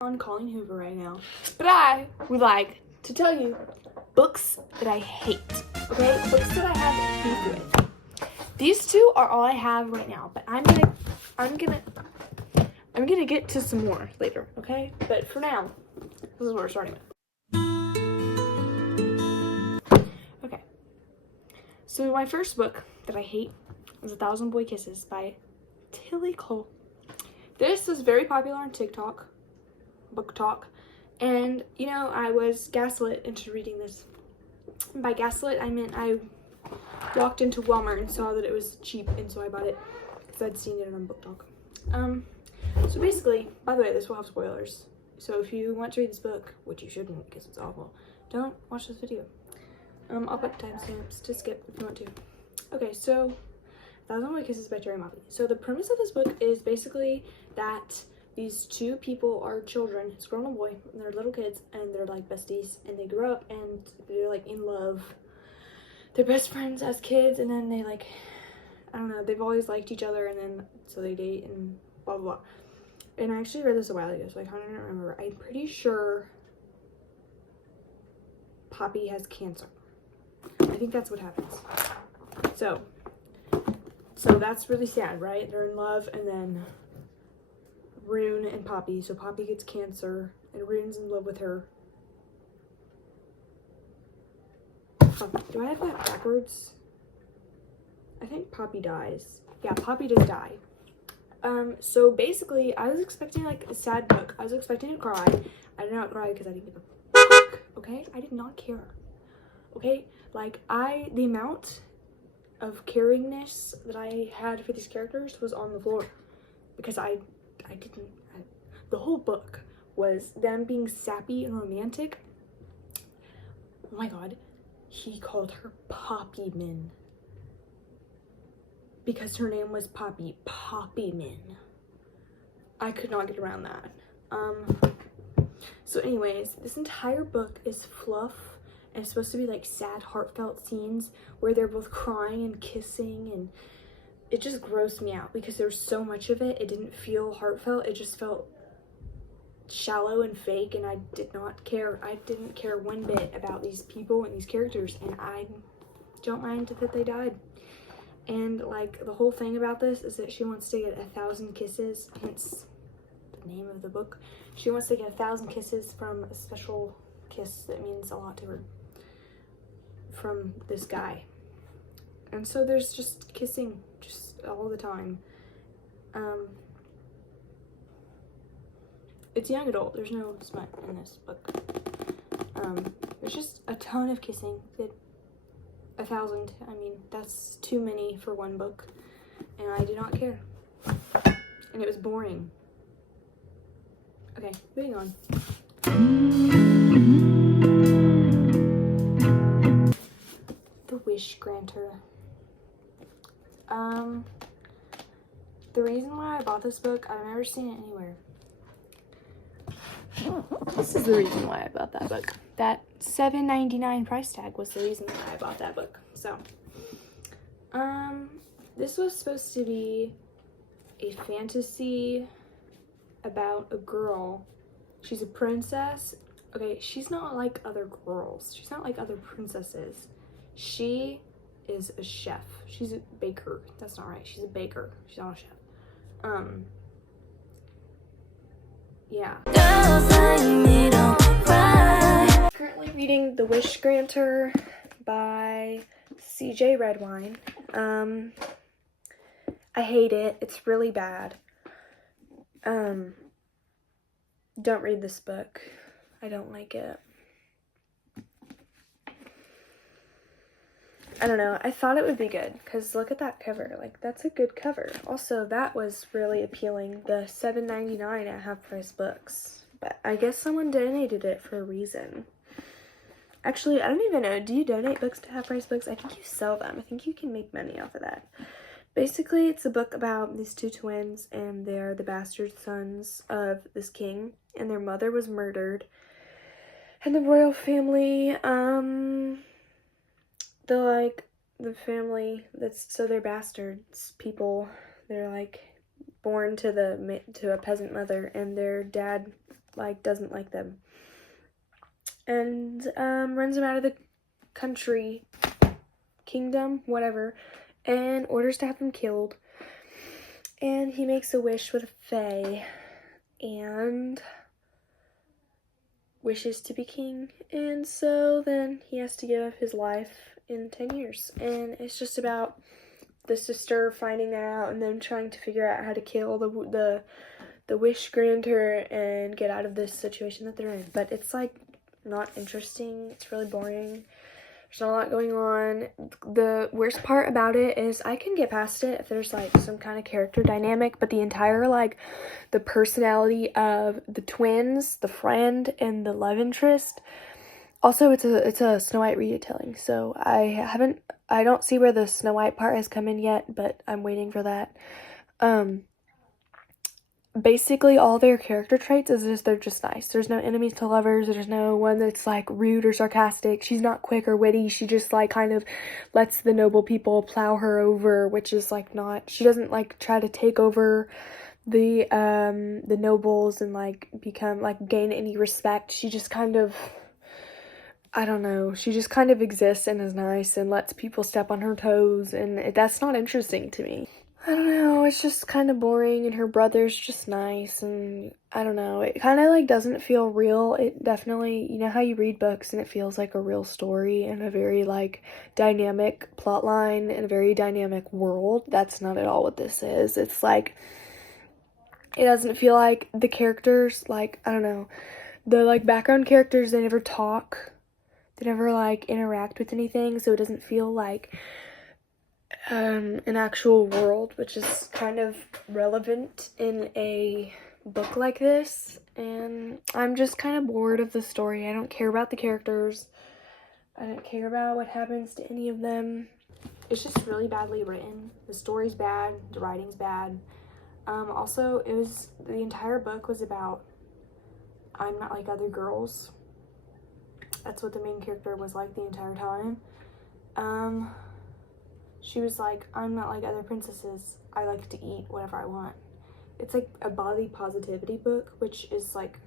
On Colleen Hoover right now, but I would like to tell you books that I hate, okay? Books that I have beef with. These two are all I have right now, but I'm gonna get to some more later, okay? But for now, this is what we're starting with. Okay, so my first book that I hate is A Thousand Boy Kisses by Tilly Cole. This is very popular on TikTok, book talk, and you know, I was gaslit into reading this. And by gaslit, I meant I walked into Walmart and saw that it was cheap, and so I bought it because I'd seen it on book talk. So basically, by the way, this will have spoilers, so if you want to read this book, which you shouldn't because it's awful, don't watch this video. I'll put timestamps to skip if you want to. Okay, so Thousand Boy Kisses by Terry Moffett. So the premise of this book is basically that these two people are children, it's a girl and a boy, and they're little kids, and they're like besties, and they grew up and they're like in love. They're best friends as kids, and then they like, I don't know, they've always liked each other, and then so they date and blah blah blah. And I actually read this a while ago, so I kind of don't remember. I'm pretty sure Poppy has cancer. I think that's what happens. So that's really sad, right? They're in love, and then Rune and Poppy. So Poppy gets cancer, and Rune's in love with her. Do I have that backwards? I think Poppy dies. Yeah, Poppy does die. So basically, I was expecting like a sad book. I was expecting to cry. I did not cry because I didn't give a fuck, okay? I did not care, okay? Like, the amount of caringness that I had for these characters was on the floor because the whole book was them being sappy and romantic. Oh my god, he called her Poppy Min because her name was Poppy. Poppy Min. I could not get around that. So anyways, this entire book is fluff, and it's supposed to be like sad, heartfelt scenes where they're both crying and kissing, and it just grossed me out because there was so much of it. It didn't feel heartfelt. It just felt shallow and fake, and I did not care. I didn't care one bit about these people and these characters, and I don't mind that they died. And like, the whole thing about this is that she wants to get 1,000 kisses, hence the name of the book. She wants to get 1,000 kisses from a special kiss that means a lot to her from this guy. And so there's just kissing just all the time. It's young adult. There's no smut in this book. There's just a ton of kissing. 1,000. I mean, that's too many for one book, and I did not care. And it was boring. Okay, moving on. The Wish Granter. The reason why I bought this book, I've never seen it anywhere. This is the reason why I bought that book. That $7.99 price tag was the reason why I bought that book. So, this was supposed to be a fantasy about a girl. She's a princess. Okay, she's not like other girls. She's not like other princesses. She is a chef. She's a baker. That's not right. She's a baker. She's not a chef. Yeah. Currently reading The Wish Granter by CJ Redwine. I hate it. It's really bad. Don't read this book. I don't like it. I don't know. I thought it would be good because look at that cover. Like, that's a good cover. Also, that was really appealing. The $7.99 at Half Price Books. But I guess someone donated it for a reason. Actually, I don't even know. Do you donate books to Half Price Books? I think you sell them. I think you can make money off of that. Basically, it's a book about these two twins, and they're the bastard sons of this king, and their mother was murdered. And the royal family, the family so they're bastards people. They're like born to a peasant mother, and their dad like, doesn't like them. And, runs them out of the country, kingdom, whatever, and orders to have them killed. And he makes a wish with a fae, and wishes to be king, and so then he has to give up his life in 10 years, and it's just about the sister finding that out and then trying to figure out how to kill the wish granter and get out of this situation that they're in. But it's like not interesting. It's really boring. There's not a lot going on. The worst part about it is I can get past it if there's like some kind of character dynamic, but the entire like the personality of the twins, the friend, and the love interest. Also, it's a Snow White retelling, so I don't see where the Snow White part has come in yet, but I'm waiting for that. Basically all their character traits is just they're just nice. There's no enemies to lovers. There's no one that's like rude or sarcastic. She's not quick or witty. She just like kind of lets the noble people plow her over, which is like not, she doesn't like try to take over the nobles and like become like gain any respect. She just kind of, I don't know, she just kind of exists and is nice and lets people step on her toes, and that's not interesting to me. I don't know, it's just kind of boring, and her brother's just nice, and I don't know, it kind of like doesn't feel real. It definitely, you know how you read books and it feels like a real story and a very like dynamic plot line and a very dynamic world? That's not at all what this is. It's like, it doesn't feel like the characters, like, I don't know, the like background characters, they never talk, they never like interact with anything, so it doesn't feel like an actual world, which is kind of relevant in a book like this. And I'm just kind of bored of the story. I don't care about the characters. I don't care about what happens to any of them. It's just really badly written. The story's bad. The writing's bad. Also, the entire book was about I'm not like other girls. That's what the main character was like the entire time. She was like, I'm not like other princesses. I like to eat whatever I want. It's like a body positivity book, which is like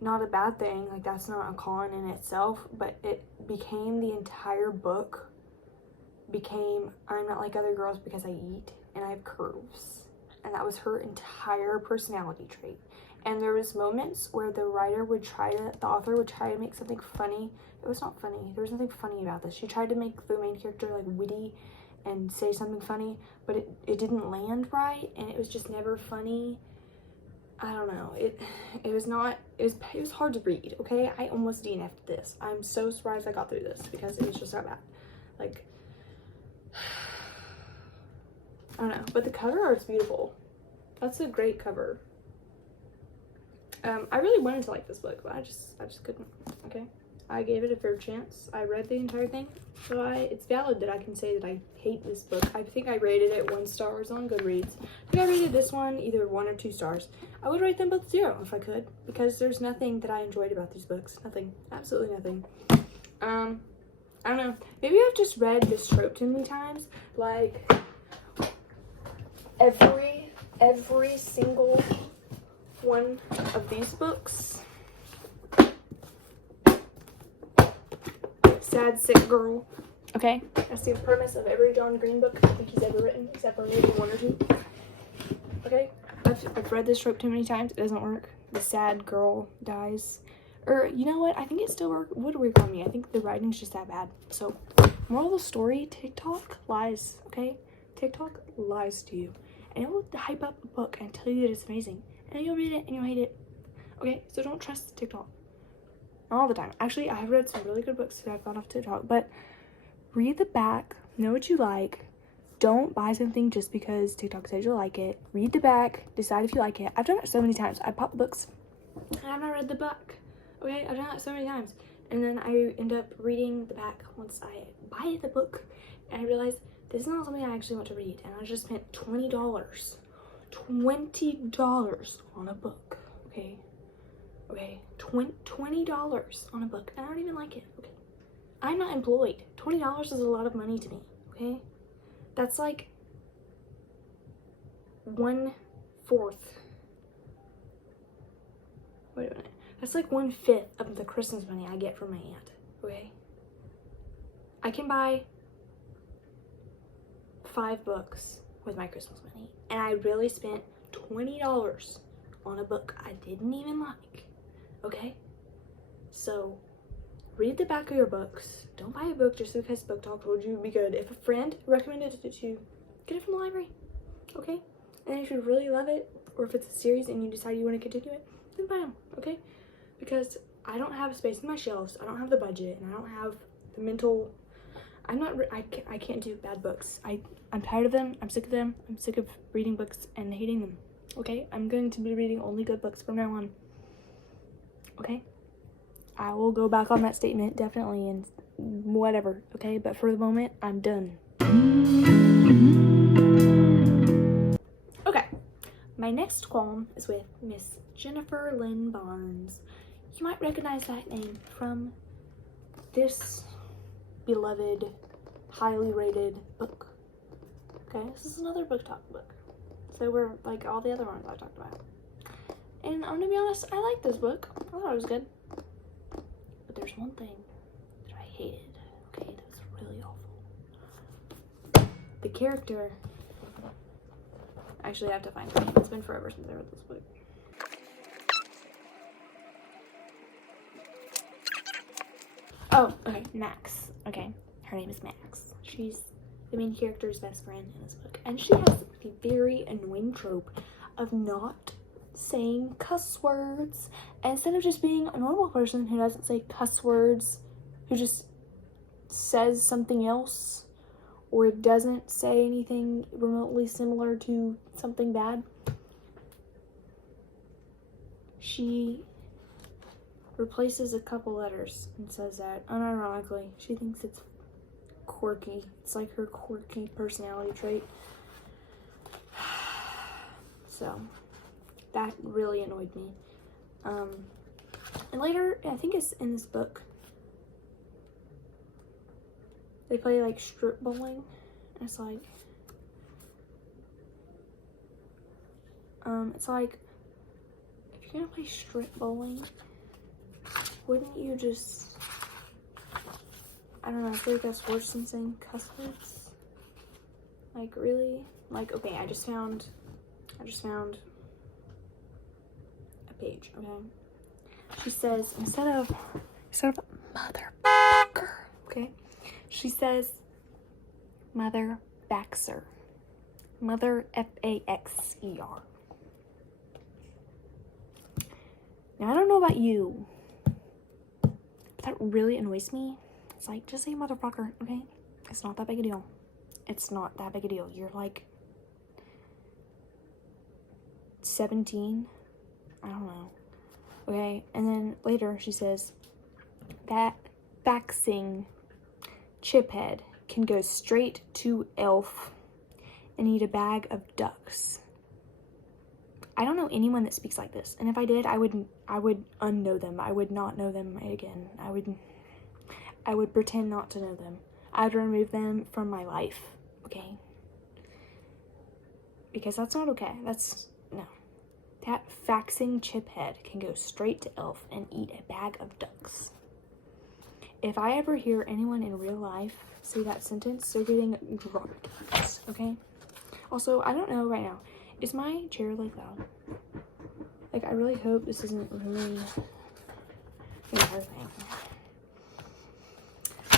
not a bad thing. Like, that's not a con in itself, but it became the entire book became I'm not like other girls because I eat and I have curves. And that was her entire personality trait. And there was moments where the author would try to make something funny. It was not funny. There was nothing funny about this. She tried to make the main character like witty and say something funny, but it didn't land right, and it was just never funny. I don't know. It was hard to read, okay? I almost DNF'd this. I'm so surprised I got through this because it was just so bad. Like, I don't know, but the cover art's beautiful. That's a great cover. I really wanted to like this book, but I just couldn't, okay? I gave it a fair chance. I read the entire thing, so it's valid that I can say that I hate this book. I think I rated it 1 star on Goodreads. I think I rated this one either 1 or 2 stars. I would rate them both 0 if I could, because there's nothing that I enjoyed about these books. Nothing. Absolutely nothing. I don't know. Maybe I've just read this trope too many times. Like, every single one of these books, sad sick girl, okay? That's the premise of every John Green book I think he's ever written, except for maybe 1 or 2. Okay, I've read this trope too many times. It doesn't work. The sad girl dies, or you know what, I think it still would work on me. I think the writing's just that bad. So moral of the story, TikTok lies, okay? TikTok lies to you, and it will hype up a book and tell you that it's amazing, and you'll read it and you'll hate it. Okay, so don't trust TikTok. Not all the time. Actually, I have read some really good books that I've gone off TikTok, but read the back, know what you like. Don't buy something just because TikTok says you'll like it. Read the back, decide if you like it. I've done it so many times. I pop books and I've not read the book. Okay, I've done that so many times, and then I end up reading the back once I buy the book, and I realize this is not something I actually want to read, and I just spent $20 on a book. Okay, $20 on a book, and I don't even like it. Okay, I'm not employed. $20 is a lot of money to me. Okay, that's like 1/4 Wait a minute. That's like 1/5 of the Christmas money I get from my aunt, okay? I can buy 5 books with my Christmas money, and I really spent $20 on a book I didn't even like, okay? So, read the back of your books. Don't buy a book just because Book Talk told you it would be good. If a friend recommended it to you, get it from the library, okay? And if you really love it, or if it's a series and you decide you want to continue it, then buy them, okay? Because I don't have space in my shelves, I don't have the budget, and I don't have the mental. I can't do bad books. I'm tired of them. I'm sick of them. I'm sick of reading books and hating them. Okay? I'm going to be reading only good books from now on. Okay? I will go back on that statement, definitely, and whatever. Okay? But for the moment, I'm done. Okay. My next qualm is with Miss Jennifer Lyn Barnes. You might recognize that name from this beloved, highly rated book. Okay, this is another Book Talk book. So we're like all the other ones I talked about. And I'm gonna be honest, I like this book. I thought it was good. But there's one thing that I hated. Okay, that was really awful. The character. Actually, I have to find her name. It's been forever since I read this book. Oh, okay, Max. Okay, her name is Max. She's the main character's best friend in this book. And she has the very annoying trope of not saying cuss words. And instead of just being a normal person who doesn't say cuss words, who just says something else, or doesn't say anything remotely similar to something bad, she replaces a couple letters and says that unironically. She thinks it's quirky. It's like her quirky personality trait. So that really annoyed me. And later, I think it's in this book, they play like strip bowling. And it's like if you're gonna play strip bowling, wouldn't you just, I don't know, I feel like that's worse than saying cuss words. Like, really? Like, okay, I just found a page, okay? She says, instead of motherfucker, okay? She says mother Baxer. Mother Faxer. Now, I don't know about you, but that really annoys me. It's like, just say motherfucker, okay? It's not that big a deal. It's not that big a deal. You're like 17. I don't know. Okay, and then later she says that faxing chiphead can go straight to Elf and eat a bag of ducks. I don't know anyone that speaks like this, and if I did, I would unknow them. I would not know them again. I would pretend not to know them. I'd remove them from my life, okay? Because that's not okay. No. That faxing chiphead can go straight to Elf and eat a bag of ducks. If I ever hear anyone in real life say that sentence, they're getting dropped, okay? Also, I don't know right now. Is my chair like loud? Like, I really hope this isn't ruining the entire thing.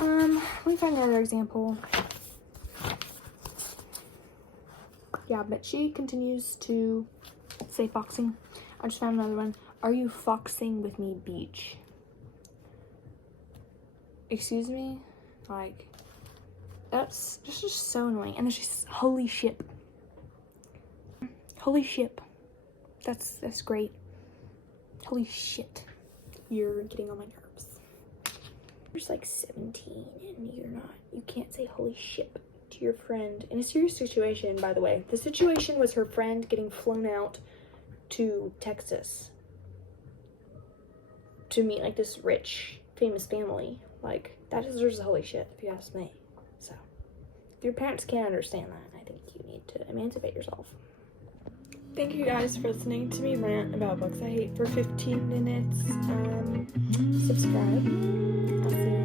Let me find another example. Yeah, but she continues to say foxing. I just found another one. Are you foxing with me, beach? Excuse me? Like, that's just so annoying. And then she's holy shit. Holy shit. That's great. Holy shit. You're getting on my nerves. You're just like 17 and you can't say holy shit to your friend in a serious situation, by the way. The situation was her friend getting flown out to Texas to meet like this rich, famous family. Like, that deserves a holy shit, if you ask me. So, if your parents can't understand that, I think you need to emancipate yourself. Thank you guys for listening to me rant about books I hate for 15 minutes. Subscribe. I'll see you